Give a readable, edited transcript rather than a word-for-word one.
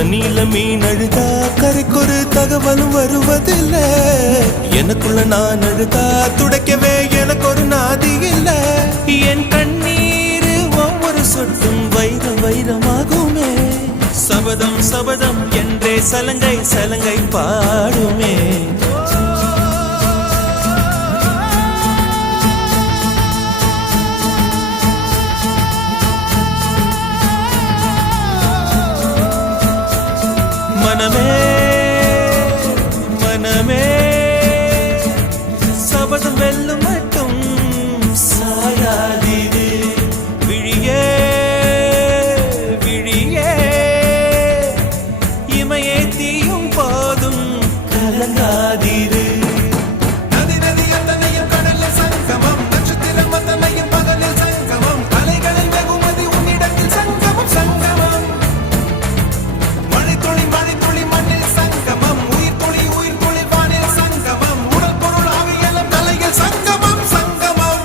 தண்ணியில மீன் அழுதா கரைக்கொரு தகவலும் வருவதில்லை. எனக்குள்ள நான் அழுதா துடைக்கவே எனக்கு ஒரு நாதி இல்லை. என் கண்ணீர் ஒவ்வொரு சொட்டும் வைரம் வைரமாகுமே. சபதம் சபதம் என்றே சலங்கை சலங்கை பாடுமே. மனமே மனமே சபதம் வெல்லும் மட்டும் சாயாதீது. விழியே விழியே இமையே தீயும் போதும் கலங்காதீரு. நதி நதி அத்தனையும் கடலில் சங்கமம், நட்சத்திரம் அத்தனையும் பகலில் சங்கமம், அலைகளில் வெகுமதி உன்னிடத்தில் சங்கமம் சங்கமம். மழை துளி மண்ணில் சங்கமம், உயிர் துளி வானில் சங்கமம், உடல் பொருள் ஆவியெல்லாம் தலையில் சங்கமம் சங்கமம்.